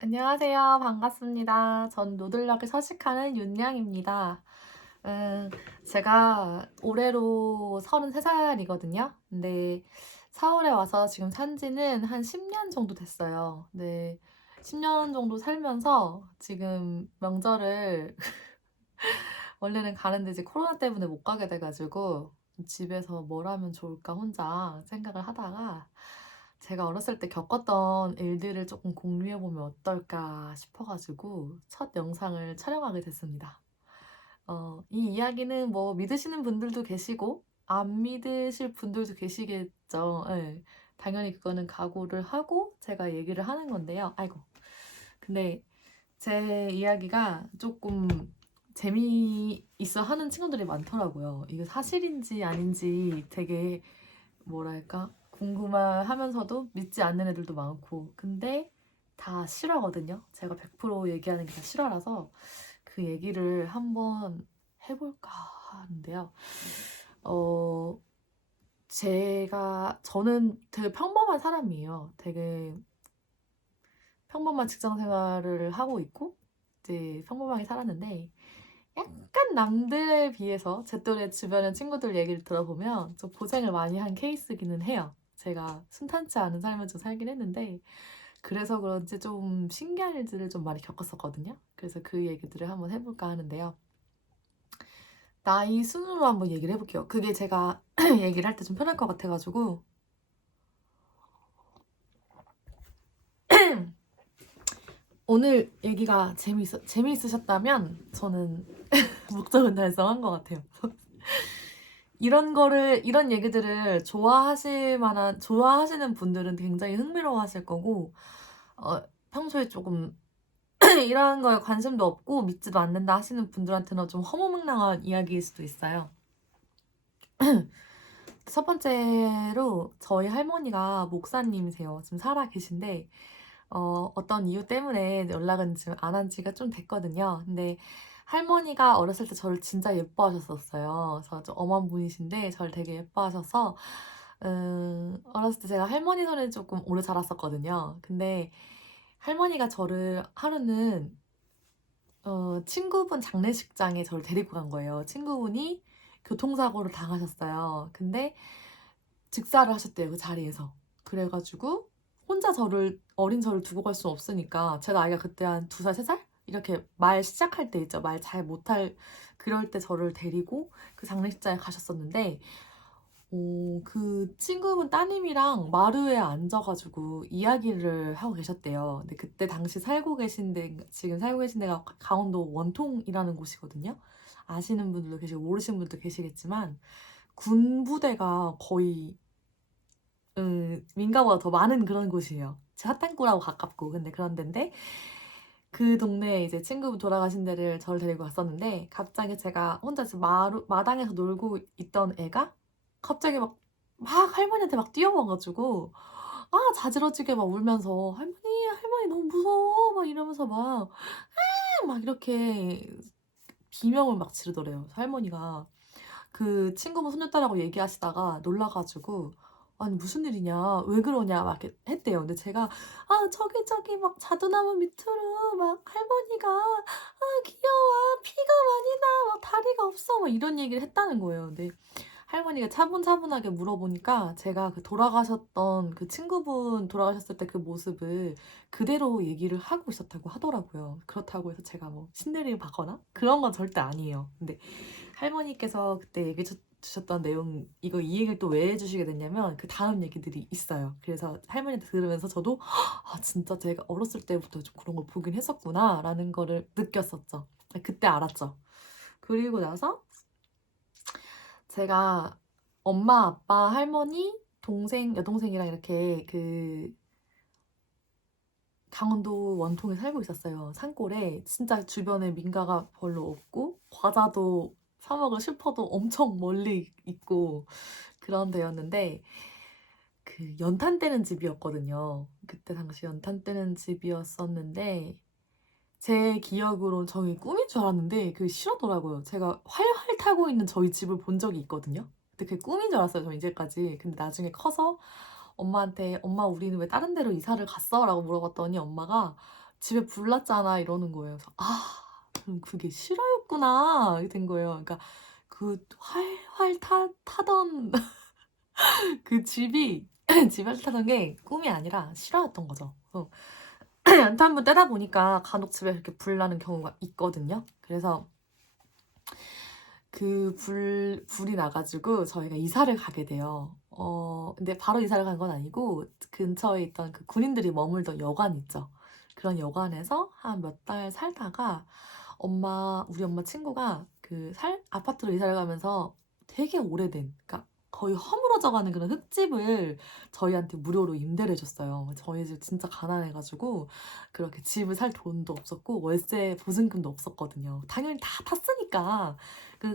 안녕하세요. 반갑습니다. 전 노들력에 서식하는 윤양입니다. 음, 제가 올해로 33살이거든요. 근데 서울에 와서 지금 산 지는 한 10년 정도 됐어요. 네, 10년 정도 살면서 지금 명절을 원래는 가는데 이제 코로나 때문에 못 가게 돼가지고 집에서 뭘 하면 좋을까 혼자 생각을 하다가 제가 어렸을 때 겪었던 일들을 조금 공유해보면 어떨까 싶어가지고 첫 영상을 촬영하게 됐습니다. 이 이야기는 뭐 믿으시는 분들도 계시고 안 믿으실 분들도 계시겠죠. 예. 당연히 그거는 각오를 하고 제가 얘기를 하는 건데요. 아이고. 근데 제 이야기가 조금 재미있어 하는 친구들이 많더라고요. 이게 사실인지 아닌지 되게 뭐랄까 궁금해하면서도 믿지 않는 애들도 많고 근데 다 실화거든요. 제가 100% 얘기하는 게 다 실화라서 그 얘기를 한번 해볼까 하는데요. 어, 저는 되게 평범한 사람이에요. 되게 평범한 직장 생활을 하고 있고 이제 평범하게 살았는데 약간 남들에 비해서 제 또래 주변의 친구들 얘기를 들어보면 좀 고생을 많이 한 케이스기는 해요. 제가 순탄치 않은 삶을 좀 살긴 했는데 그래서 그런지 좀 신기한 일들을 좀 많이 겪었었거든요. 그래서 그 얘기들을 한번 해볼까 하는데요. 나이 순으로 한번 얘기를 해볼게요. 그게 제가 얘기를 할 때 좀 편할 것 같아가지고 오늘 얘기가 재미있으셨다면 저는 목적은 달성한 것 같아요. 이런 얘기들을 좋아하시는 분들은 굉장히 흥미로워 하실 거고, 평소에 조금 이런 거에 관심도 없고 믿지도 않는다 하시는 분들한테는 좀 허무맹랑한 이야기일 수도 있어요. 첫 번째로 저희 할머니가 목사님이세요. 지금 살아 계신데, 어떤 이유 때문에 연락은 지금 안 한 지가 좀 됐거든요. 근데 할머니가 어렸을 때 저를 진짜 예뻐하셨었어요. 그래서 좀 엄한 분이신데 저를 되게 예뻐하셔서 어렸을 때 제가 할머니 손에 조금 오래 자랐었거든요. 근데 할머니가 저를 하루는 친구분 장례식장에 저를 데리고 간 거예요. 친구분이 교통사고를 당하셨어요. 근데 즉사를 하셨대요, 그 자리에서. 그래가지고 혼자 어린 저를 두고 갈 수 없으니까 제가 나이가 그때 한 2살, 3살? 이렇게 말 시작할 때 있죠. 말 잘 못할 그럴 때 저를 데리고 그 장례식장에 가셨었는데 그 친구분 따님이랑 마루에 앉아가지고 이야기를 하고 계셨대요. 근데 그때 당시 지금 살고 계신 데가 강원도 원통이라는 곳이거든요. 아시는 분들도 계시고 모르시는 분들도 계시겠지만 군부대가 거의 민가보다 더 많은 그런 곳이에요. 사탕구라고 가깝고 근데 그런 데인데 그 동네에 이제 친구분 돌아가신 데를 저를 데리고 갔었는데 갑자기 제가 혼자 마당에서 놀고 있던 애가 갑자기 막 할머니한테 막 뛰어와가지고 자지러지게 막 울면서 할머니 너무 무서워 막 이러면서 막 이렇게 비명을 막 지르더래요. 할머니가 그 친구분 손녀딸하고 얘기하시다가 놀라가지고 아니 무슨 일이냐 왜 그러냐 막 이렇게 했대요. 근데 제가 저기 막 자두나무 밑으로 막 할머니가 귀여워 피가 많이 나 막 다리가 없어 막 이런 얘기를 했다는 거예요. 근데 할머니가 차분차분하게 물어보니까 제가 그 돌아가셨던 그 친구분 돌아가셨을 때 그 모습을 그대로 얘기를 하고 있었다고 하더라고요. 그렇다고 해서 제가 뭐 신내림을 받거나 그런 건 절대 아니에요. 근데 할머니께서 그때 얘기해 주셨던 내용 이 얘기를 또 왜 해주시게 됐냐면 그 다음 얘기들이 있어요. 그래서 할머니한테 들으면서 저도 진짜 제가 어렸을 때부터 좀 그런 걸 보긴 했었구나 라는 거를 느꼈었죠. 그때 알았죠. 그리고 나서 제가 엄마, 아빠, 할머니, 여동생이랑 이렇게 그 강원도 원통에 살고 있었어요. 산골에 진짜 주변에 민가가 별로 없고 과자도 사 먹을 슈퍼도 엄청 멀리 있고 그런 데였는데 그 연탄 떼는 집이었거든요. 그때 당시 연탄 떼는 집이었었는데 제 기억으로 저희 꿈인 줄 알았는데 그게 싫었더라고요. 제가 활활 타고 있는 저희 집을 본 적이 있거든요. 근데 그게 꿈인 줄 알았어요. 저 이제까지. 근데 나중에 커서 엄마한테 엄마 우리는 왜 다른 데로 이사를 갔어? 라고 물어봤더니 엄마가 집에 불 났잖아 이러는 거예요. 그래서 그럼 그게 실화였구나 이렇게 된 거예요. 그러니까 그 활활 타던 그 집이 집이 활 타던 게 꿈이 아니라 실화였던 거죠. 연탄 한번 떼다 보니까 간혹 집에 그렇게 불 나는 경우가 있거든요. 그래서 그 불이 나 가지고 저희가 이사를 가게 돼요. 근데 바로 이사를 간 건 아니고 근처에 있던 그 군인들이 머물던 여관 있죠. 그런 여관에서 한 몇 달 살다가 우리 엄마 친구가 아파트로 이사를 가면서 되게 오래된, 그러니까 거의 허물어져 가는 그런 흙집을 저희한테 무료로 임대를 해줬어요. 저희 집 진짜 가난해가지고 그렇게 집을 살 돈도 없었고 월세 보증금도 없었거든요. 당연히 다 탔으니까.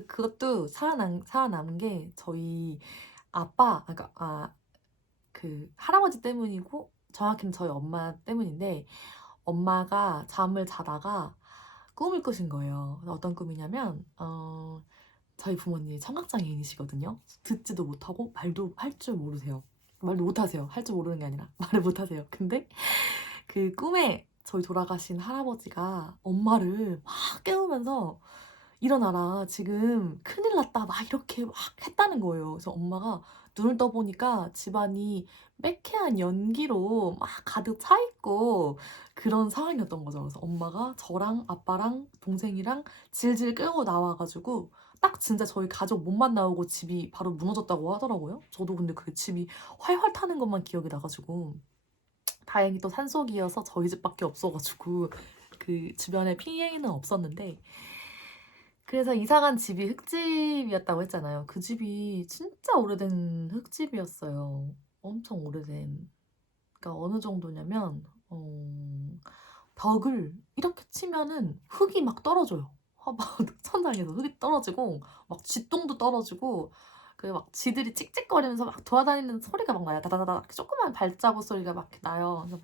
그것도 살아남은 게 저희 아빠, 그 할아버지 때문이고 정확히는 저희 엄마 때문인데, 엄마가 잠을 자다가 꿈을 꾸신 거예요. 어떤 꿈이냐면 저희 부모님이 청각장애인이시거든요. 듣지도 못하고 말도 할 줄 모르세요. 말도 못하세요. 할 줄 모르는 게 아니라 말을 못하세요. 근데 그 꿈에 저희 돌아가신 할아버지가 엄마를 막 깨우면서 일어나라 지금 큰일 났다 막 이렇게 막 했다는 거예요. 그래서 엄마가 눈을 떠보니까 집안이 매캐한 연기로 막 가득 차 있고 그런 상황이었던 거죠. 그래서 엄마가 저랑 아빠랑 동생이랑 질질 끌고 나와가지고 딱 진짜 저희 가족 몸만 나오고 집이 바로 무너졌다고 하더라고요. 저도 근데 그 집이 활활 타는 것만 기억이 나가지고 다행히 또 산속이어서 저희 집밖에 없어가지고 그 주변에 피해는 없었는데, 그래서 이사간 집이 흙집이었다고 했잖아요. 그 집이 진짜 오래된 흙집이었어요. 엄청 오래된. 그러니까 어느 정도냐면 벽을 이렇게 치면은 흙이 막 떨어져요. 막 천장에서 흙이 떨어지고 막 쥐똥도 떨어지고 그리고 막 쥐들이 찍찍거리면서 막 돌아다니는 소리가 막 나요. 다다다다 조그만 발자국 소리가 막 나요. 그래서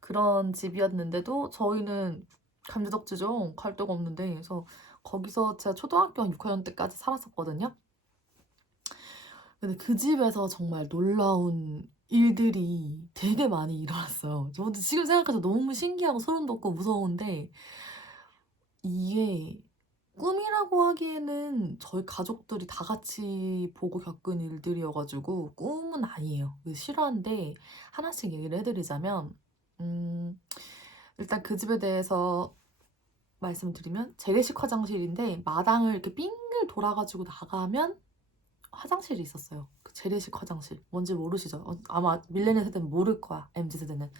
그런 집이었는데도 저희는 감지덕지죠. 갈 데가 없는데. 그래서 거기서 제가 초등학교 한 6학년 때까지 살았었거든요. 근데 그 집에서 정말 놀라운 일들이 되게 많이 일어났어요. 저도 지금 생각해도 너무 신기하고 소름 돋고 무서운데, 이게 꿈이라고 하기에는 저희 가족들이 다 같이 보고 겪은 일들이어가지고 꿈은 아니에요. 실화인데 하나씩 얘기를 해드리자면, 일단 그 집에 대해서 말씀드리면 재래식 화장실인데 마당을 이렇게 빙글 돌아가지고 나가면 화장실이 있었어요. 그 재래식 화장실. 뭔지 모르시죠? 아마 밀레니얼 세대는 모를 거야. MZ 세대는.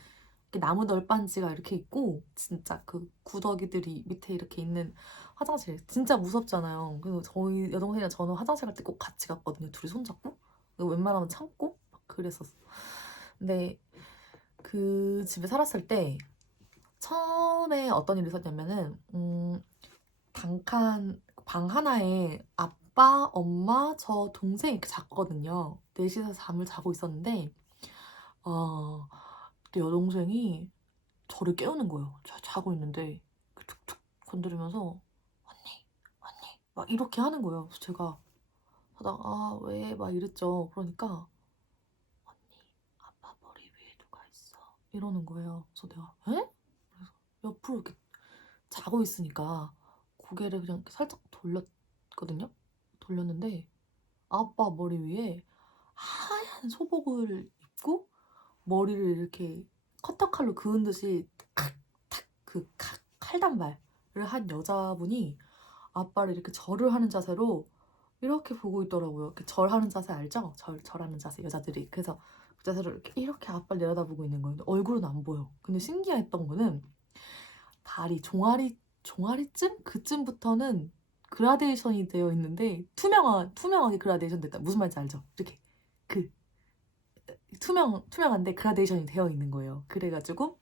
이렇게 나무 널빤지가 이렇게 있고 진짜 그 구더기들이 밑에 이렇게 있는 화장실. 진짜 무섭잖아요. 그리고 저희 여동생이랑 저는 화장실 갈 때 꼭 같이 갔거든요. 둘이 손잡고. 웬만하면 참고 막 그랬었어. 근데 그 집에 살았을 때 처음에 어떤 일이 있었냐면은 단칸 방 하나에 아빠, 엄마, 저 동생 이렇게 잤거든요. 넷이서 잠을 자고 있었는데 내 여동생이 저를 깨우는 거예요. 자고 있는데 툭툭 건드리면서 언니, 언니 막 이렇게 하는 거예요. 그래서 제가 하다가 왜 막 이랬죠. 그러니까 언니, 아빠 머리 위에 누가 있어 이러는 거예요. 그래서 내가 에? 그래서 옆으로 이렇게 자고 있으니까 고개를 그냥 이렇게 살짝 돌렸거든요. 돌렸는데 아빠 머리 위에 하얀 소복을 입고 머리를 이렇게 커터칼로 그은 듯이 탁탁 그 칼단발을 한 여자분이 아빠를 이렇게 절을 하는 자세로 이렇게 보고 있더라고요. 이렇게 절하는 자세 알죠? 절하는 자세 여자들이. 그래서 그 자세로 이렇게 아빠를 내려다보고 있는 거예요. 얼굴은 안 보여. 근데 신기했던 거는 다리 종아리쯤 그쯤부터는 그라데이션이 되어 있는데 투명하게 그라데이션 됐다. 무슨 말인지 알죠? 이렇게 그 투명한데 그라데이션이 되어 있는 거예요. 그래가지고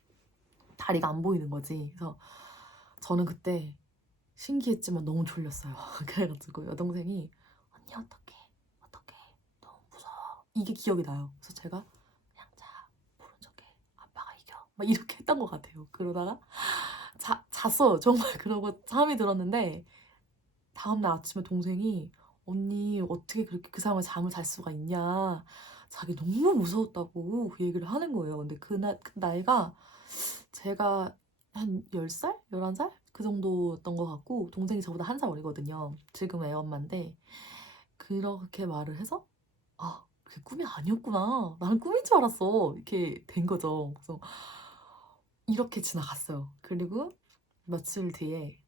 다리가 안 보이는 거지. 그래서 저는 그때 신기했지만 너무 졸렸어요. 그래가지고 여동생이 언니 어떡해 너무 무서워 이게 기억이 나요. 그래서 제가 그냥 자 모른 척해 아빠가 이겨 막 이렇게 했던 것 같아요. 그러다가 잤어요. 정말. 그러고 잠이 들었는데 다음날 아침에 동생이 언니 어떻게 그렇게 그 상황에 잠을 잘 수가 있냐 자기 너무 무서웠다고 그 얘기를 하는 거예요. 근데 그 나이가 제가 한 10살? 11살? 그 정도였던 것 같고 동생이 저보다 한 살 어리거든요. 지금 애엄마인데 그렇게 말을 해서 아 그게 꿈이 아니었구나. 나는 꿈인 줄 알았어. 이렇게 된 거죠. 그래서 이렇게 지나갔어요. 그리고 며칠 뒤에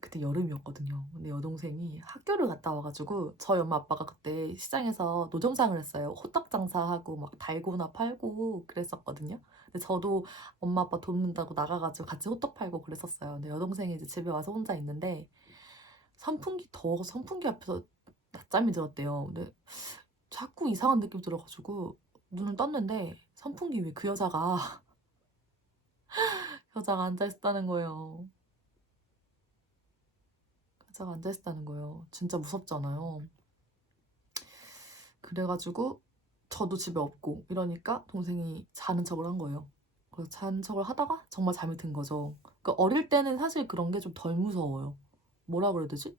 그때 여름이었거든요. 근데 여동생이 학교를 갔다 와가지고 저희 엄마 아빠가 그때 시장에서 노점상을 했어요. 호떡 장사하고 막 달고나 팔고 그랬었거든요. 근데 저도 엄마 아빠 돕는다고 나가가지고 같이 호떡 팔고 그랬었어요. 근데 여동생이 이제 집에 와서 혼자 있는데 더워서 선풍기 앞에서 낮잠이 들었대요. 근데 자꾸 이상한 느낌이 들어가지고 눈을 떴는데 선풍기 위에 그 여자가 앉아있었다는 거예요. 여자가 앉아있었다는 거예요. 진짜 무섭잖아요. 그래가지고 저도 집에 없고 이러니까 동생이 자는 척을 한 거예요. 그래서 자는 척을 하다가 정말 잠이 든 거죠. 그러니까 어릴 때는 사실 그런 게 좀 덜 무서워요. 뭐라 그래야 되지?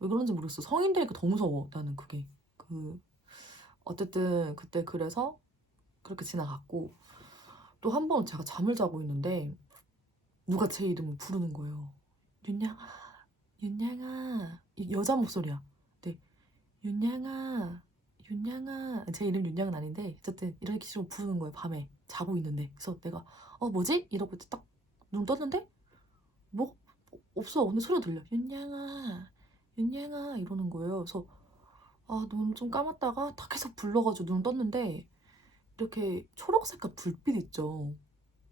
왜 그런지 모르겠어. 성인 되니까 더 무서워. 나는 그게. 어쨌든 그때 그래서 그렇게 지나갔고 또 한 번 제가 잠을 자고 있는데 누가 제 이름을 부르는 거예요. 윤양아, 윤양아. 여자 목소리야. 네, 윤양아, 윤양아. 제 이름 윤양은 아닌데 어쨌든 이렇게 식으로 부르는 거예요. 밤에 자고 있는데. 그래서 내가 뭐지? 이러고 딱 눈 떴는데 뭐 없어. 근데 소리가 들려. 윤양아, 윤양아 이러는 거예요. 그래서 눈 좀 감았다가 딱 계속 불러가지고 눈 떴는데 이렇게 초록색깔 불빛 있죠.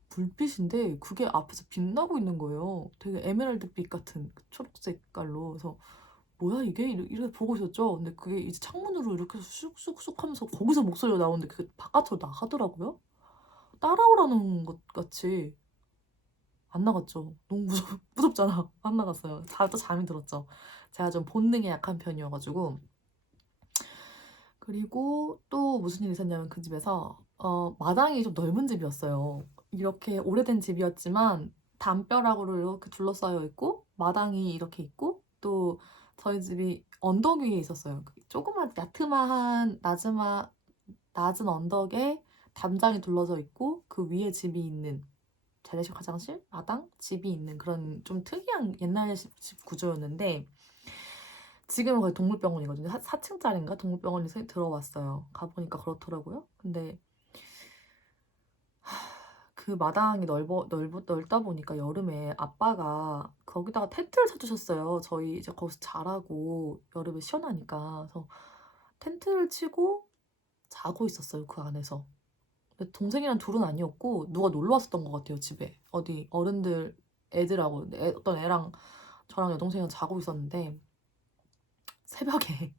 불빛인데 그게 앞에서 빛나고 있는 거예요. 되게 에메랄드빛 같은 그 초록색 깔로. 그래서 뭐야 이게? 이렇게 보고 있었죠. 근데 그게 이제 창문으로 이렇게 쑥쑥쑥 하면서 거기서 목소리가 나오는데 그게 바깥으로 나가더라고요. 따라오라는 것 같이 안 나갔죠. 너무 무섭잖아. 안 나갔어요. 또 잠이 들었죠. 제가 좀 본능에 약한 편이어가지고. 그리고 또 무슨 일이 있었냐면 그 집에서 마당이 좀 넓은 집이었어요. 이렇게 오래된 집이었지만 담벼락으로 이렇게 둘러싸여 있고 마당이 이렇게 있고 또 저희 집이 언덕 위에 있었어요. 조그만 야트마한 낮은 언덕에 담장이 둘러져 있고 그 위에 집이 있는 재래식 화장실, 마당, 집이 있는 그런 좀 특이한 옛날 집 구조였는데 지금은 거의 동물병원이거든요. 4층짜리인가 동물병원에 들어왔어요. 가보니까 그렇더라고요. 근데 그 마당이 넓다 보니까 여름에 아빠가 거기다가 텐트를 쳐주셨어요. 저희 이제 거기서 자라고 여름에 시원하니까. 그래서 텐트를 치고 자고 있었어요. 그 안에서. 근데 동생이랑 둘은 아니었고 누가 놀러 왔었던 것 같아요. 집에. 어디 어른들 애들하고 어떤 애랑 저랑 여동생이랑 자고 있었는데 새벽에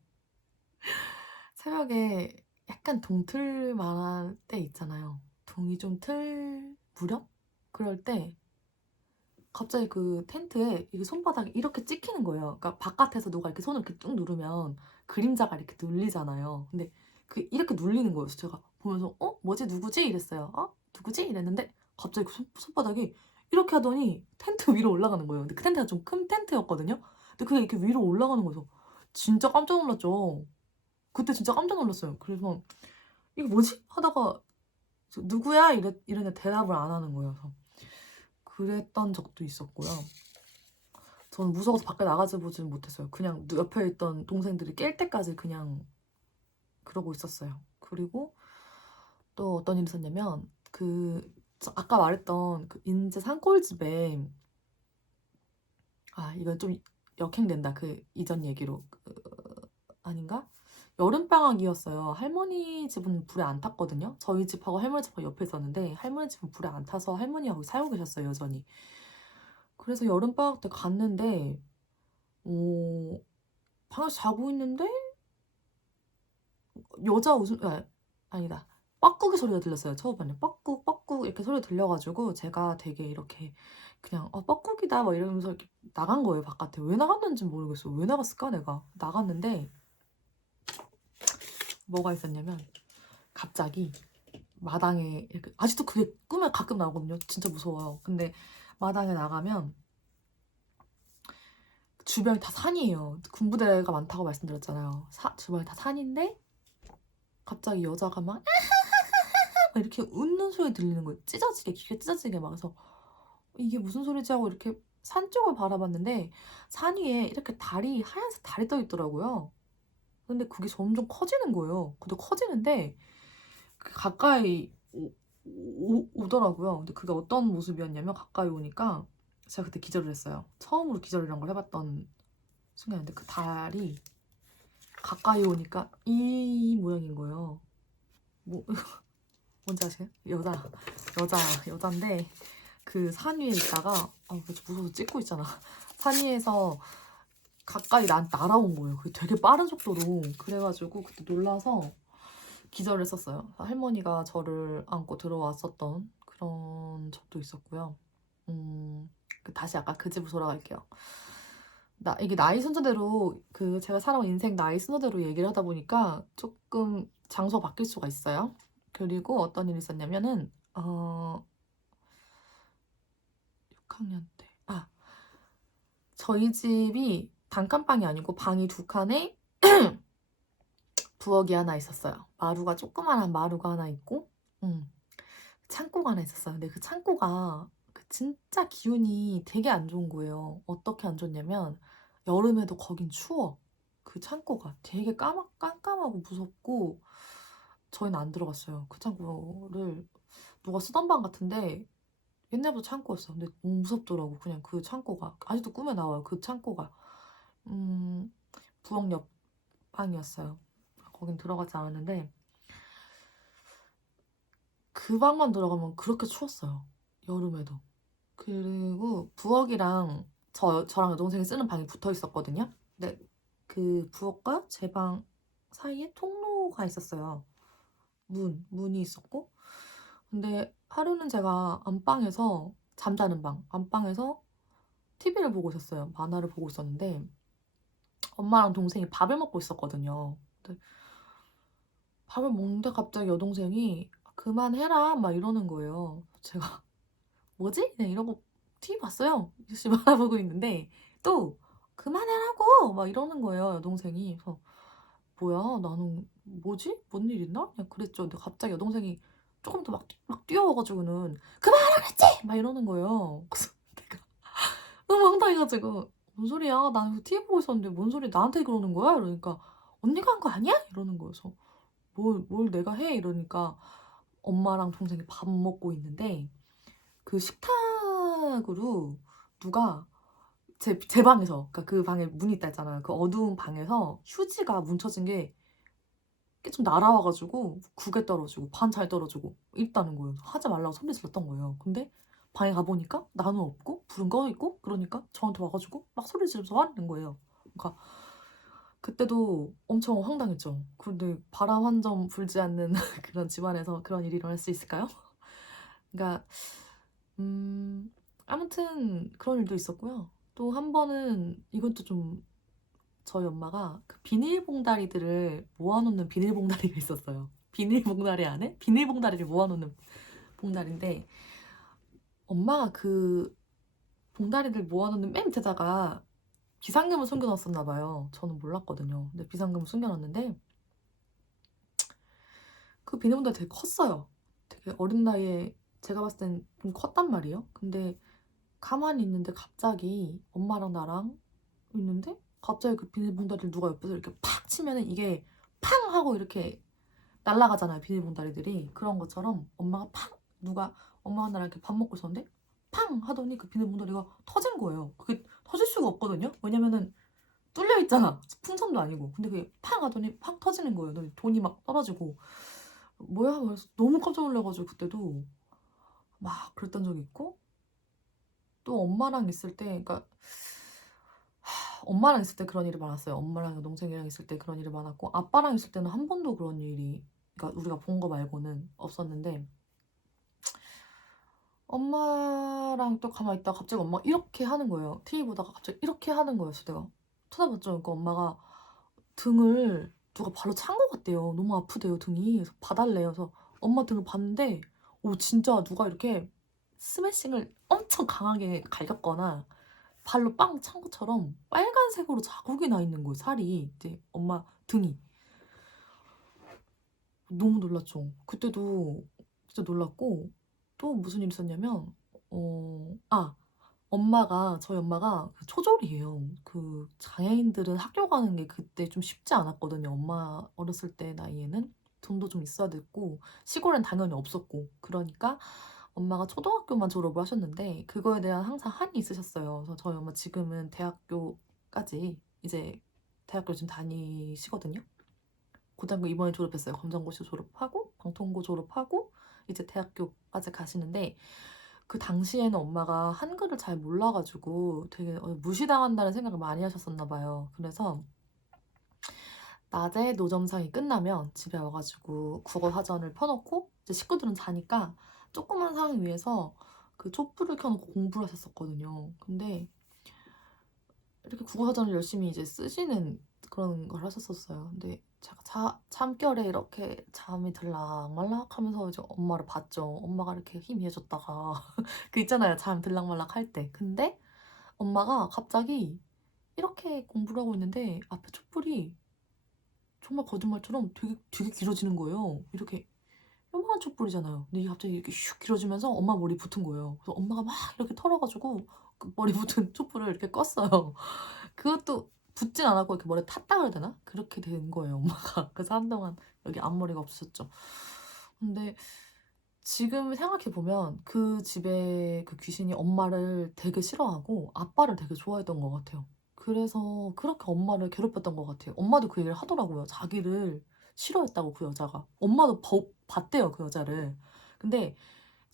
새벽에 약간 동틀만한 때 있잖아요. 동이 좀 틀 무렵? 그럴 때 갑자기 그 텐트에 이게 손바닥이 이렇게 찍히는 거예요. 그러니까 바깥에서 누가 이렇게 손을 이렇게 쭉 누르면 그림자가 이렇게 눌리잖아요. 근데 이렇게 눌리는 거예요. 그래서 제가 보면서 뭐지? 누구지? 이랬어요. 누구지? 이랬는데 갑자기 그 손바닥이 이렇게 하더니 텐트 위로 올라가는 거예요. 근데 그 텐트가 좀 큰 텐트였거든요. 근데 그게 이렇게 위로 올라가는 거여서 진짜 깜짝 놀랐죠. 그때 진짜 깜짝 놀랐어요. 그래서 이게 뭐지? 하다가 누구야? 이랬는데 대답을 안 하는 거예요. 그래서 그랬던 적도 있었고요. 저는 무서워서 밖에 나가지 보지는 못했어요. 그냥 옆에 있던 동생들이 깰 때까지 그냥 그러고 있었어요. 그리고 또 어떤 일이 있었냐면 아까 말했던 그 인제 산골집에 이건 좀 역행된다. 그 이전 얘기로 아닌가? 여름방학이었어요. 할머니 집은 불에 안 탔거든요. 저희 집하고 할머니 집하고 옆에 있었는데 할머니 집은 불에 안 타서 할머니가 거기 살고 계셨어요, 여전히. 그래서 여름방학 때 갔는데 방에서 자고 있는데 여자 웃음 아니다. 뻐꾸기 소리가 들렸어요. 처음에는 뻐꾹 뻐꾹 이렇게 소리가 들려가지고 제가 되게 이렇게 그냥 뻐꾸기다 막 이러면서 이렇게 나간 거예요, 바깥에. 왜 나갔는지 모르겠어요. 왜 나갔을까 내가. 나갔는데 뭐가 있었냐면 갑자기 마당에 이렇게 아직도 그게 꿈에 가끔 나오거든요. 진짜 무서워요. 근데 마당에 나가면 주변이 다 산이에요. 군부대가 많다고 말씀드렸잖아요. 주변이 다 산인데 갑자기 여자가 막 이렇게 웃는 소리 들리는 거예요. 찢어지게 귀가 찢어지게 막. 그래서 이게 무슨 소리지 하고 이렇게 산 쪽을 바라봤는데 산 위에 이렇게 달이 하얀색 달이 떠 있더라고요. 근데 그게 점점 커지는 거예요. 근데 커지는데 가까이 오더라고요. 근데 그게 어떤 모습이었냐면 가까이 오니까 제가 그때 기절을 했어요. 처음으로 기절이란 걸 해봤던 순간인데 그 달이 가까이 오니까 이 모양인 거예요. 뭐 뭔지 아세요? 여자인데 그 산 위에 있다가 무서워서 찍고 있잖아. 산 위에서 가까이 날아온 거예요. 그게 되게 빠른 속도로. 그래가지고 그때 놀라서 기절을 했었어요. 할머니가 저를 안고 들어왔었던 그런 적도 있었고요. 다시 아까 그 집으로 돌아갈게요. 이게 나이 순서대로 제가 살아온 인생 나이 순서대로 얘기를 하다 보니까 조금 장소가 바뀔 수가 있어요. 그리고 어떤 일이 있었냐면은 6학년 때 저희 집이 단칸방이 아니고 방이 2칸에 부엌이 하나 있었어요. 마루가 조그만한 마루가 하나 있고 창고가 하나 있었어요. 근데 그 창고가 진짜 기운이 되게 안 좋은 거예요. 어떻게 안 좋냐면 여름에도 거긴 추워. 그 창고가 되게 깜깜하고 무섭고 저희는 안 들어갔어요. 그 창고를 누가 쓰던 방 같은데 옛날부터 창고였어. 근데 너무 무섭더라고. 그냥 그 창고가 아직도 꿈에 나와요. 그 창고가 부엌 옆 방이었어요. 거긴 들어가지 않았는데 그 방만 들어가면 그렇게 추웠어요. 여름에도. 그리고 부엌이랑 저랑 여동생이 쓰는 방이 붙어 있었거든요. 근데 그 부엌과 제 방 사이에 통로가 있었어요. 문이 있었고. 근데 하루는 제가 안방에서 잠자는 방, 안방에서 TV를 보고 있었어요. 만화를 보고 있었는데 엄마랑 동생이 밥을 먹고 있었거든요. 근데 밥을 먹는데 갑자기 여동생이 그만해라 막 이러는 거예요. 제가 뭐지? 그냥 이러고 TV 봤어요. 열심히 바라보고 있는데 또 그만해라고 막 이러는 거예요. 여동생이. 그래서 뭐야 나는 뭐지? 뭔 일 있나? 그냥 그랬죠. 근데 갑자기 여동생이 조금 더 막 뛰어와가지고는 그만하라 그랬지! 막 이러는 거예요. 그래서 내가 너무 황당해가지고 뭔 소리야? 나는 TV 보고 있었는데 뭔 소리 나한테 그러는 거야? 이러니까 언니가 한 거 아니야? 이러는 거예요. 그래서 뭘 내가 해? 이러니까 엄마랑 동생이 밥 먹고 있는데 그 식탁으로 누가 제 방에서 그러니까 그 방에 문이 있다 했잖아요. 그 어두운 방에서 휴지가 뭉쳐진 게 좀 날아와가지고 국에 떨어지고 반찬에 떨어지고 있다는 거예요. 하지 말라고 소리 질렀던 거예요. 근데 방에 가보니까 나는 없고 불은 꺼 있고 그러니까 저한테 와가지고 막 소리 지르면서 화내는 거예요. 그러니까 그때도 엄청 황당했죠. 근데 바람 한 점 불지 않는 그런 집안에서 그런 일이 일어날 수 있을까요? 그러니까 아무튼 그런 일도 있었고요. 또 한 번은 이것도 좀 저희 엄마가 그 비닐봉다리들을 모아놓는 비닐봉다리가 있었어요. 비닐봉다리 안에 비닐봉다리를 모아놓는 봉다리인데 엄마가 그 봉다리를 모아놓는 맨 밑에다가 비상금을 숨겨놨었나 봐요. 저는 몰랐거든요. 근데 비상금을 숨겨놨는데 그 비닐봉다리 되게 컸어요. 되게 어린 나이에 제가 봤을 땐 좀 컸단 말이에요. 근데 가만히 있는데 갑자기 엄마랑 나랑 있는데 갑자기 그 비닐봉다리를 누가 옆에서 이렇게 팍 치면은 이게 팡 하고 이렇게 날아가잖아요. 비닐봉다리들이. 그런 것처럼 엄마가 팡 엄마가 나랑 이렇게 밥 먹고 있었는데 팡 하더니 그 비닐봉다리가 터진 거예요. 그게 터질 수가 없거든요. 왜냐면은 뚫려 있잖아. 풍선도 아니고. 근데 그게 팡 하더니 팡 터지는 거예요. 돈이 막 떨어지고 뭐야? 그래서 너무 깜짝 놀라가지고 그때도 막 그랬던 적이 있고 또 엄마랑 있을 때 그러니까 엄마랑 있을 때 그런 일이 많았어요. 엄마랑 여동생이랑 있을 때 그런 일이 많았고 아빠랑 있을 때는 한 번도 그런 일이 그러니까 우리가 본 거 말고는 없었는데 엄마랑 또 가만히 있다가 갑자기 엄마가 이렇게 하는 거예요. TV 보다가 갑자기 이렇게 하는 거였어. 내가 쳐다봤죠. 그러니까 엄마가 등을 누가 발로 찬 것 같대요. 너무 아프대요 등이. 그래서 봐달래요. 그래서 엄마 등을 봤는데 진짜 누가 이렇게 스매싱을 엄청 강하게 갈겼거나 발로 빵 찬 것처럼 빨간색으로 자국이 나 있는 거예요. 살이 이제 엄마 등이. 너무 놀랐죠. 그때도 진짜 놀랐고 또 무슨 일이 있었냐면 저희 엄마가 그 초졸이에요. 그 장애인들은 학교 가는 게 그때 좀 쉽지 않았거든요. 엄마 어렸을 때 나이에는 돈도 좀 있어야 됐고 시골엔 당연히 없었고 그러니까 엄마가 초등학교만 졸업을 하셨는데 그거에 대한 항상 한이 있으셨어요. 그래서 저희 엄마 지금은 대학교까지 이제 대학교 지금 다니시거든요. 고등학교 이번에 졸업했어요. 검정고시 졸업하고 방통고 졸업하고 이제 대학교까지 가시는데 그 당시에는 엄마가 한글을 잘 몰라가지고 되게 무시당한다는 생각을 많이 하셨었나 봐요. 그래서 낮에 노점상이 끝나면 집에 와가지고 국어사전을 펴놓고 이제 식구들은 자니까 조그만 상 위에서 그 촛불을 켜놓고 공부를 하셨었거든요. 근데 이렇게 국어사전을 열심히 이제 쓰시는 그런 걸 하셨었어요. 근데 제가 잠결에 이렇게 잠이 들락말락 하면서 이제 엄마를 봤죠. 엄마가 이렇게 희미해졌다가 그 있잖아요. 잠 들락말락 할 때. 근데 엄마가 갑자기 이렇게 공부를 하고 있는데 앞에 촛불이 정말 거짓말처럼 되게 길어지는 거예요. 이렇게 요만한 촛불이잖아요. 근데 이게 갑자기 이렇게 슉 길어지면서 엄마 머리에 붙은 거예요. 그래서 엄마가 막 이렇게 털어가지고 그 머리 붙은 촛불을 이렇게 껐어요. 그것도 붙진 않았고 이렇게 머리에 탔다 그래야 되나? 그렇게 된 거예요, 엄마가. 그래서 한동안 여기 앞머리가 없으셨죠. 근데 지금 생각해보면 그 집에 그 귀신이 엄마를 되게 싫어하고 아빠를 되게 좋아했던 것 같아요. 그래서 그렇게 엄마를 괴롭혔던 것 같아요. 엄마도 그 얘기를 하더라고요. 자기를 싫어했다고 그 여자가. 엄마도 봤대요, 그 여자를. 근데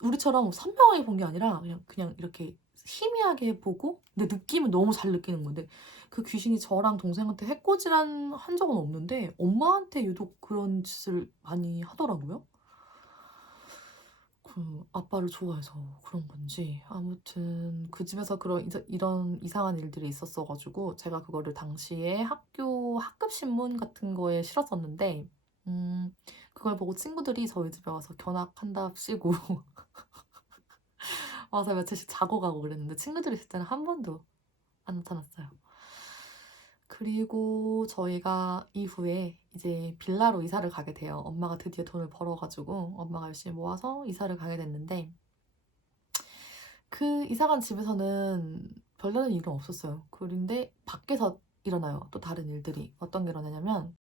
우리처럼 선명하게 본 게 아니라 그냥 이렇게 희미하게 보고 근데 느낌은 너무 잘 느끼는 건데 그 귀신이 저랑 동생한테 해코지한 한 적은 없는데 엄마한테 유독 그런 짓을 많이 하더라고요. 그 아빠를 좋아해서 그런 건지 아무튼 그 집에서 이런 이상한 일들이 있었어가지고 제가 그거를 당시에 학교 학급 신문 같은 거에 실었었는데 그걸 보고 친구들이 저희 집에 와서 견학한답시고 와서 며칠씩 자고 가고 그랬는데 친구들이 있을 때는 한 번도 안 나타났어요. 그리고 저희가 이후에 이제 빌라로 이사를 가게 돼요. 엄마가 드디어 돈을 벌어가지고 엄마가 열심히 모아서 이사를 가게 됐는데 그 이사간 집에서는 별다른 일은 없었어요. 그런데 밖에서 일어나요. 또 다른 일들이. 어떤 게 일어나냐면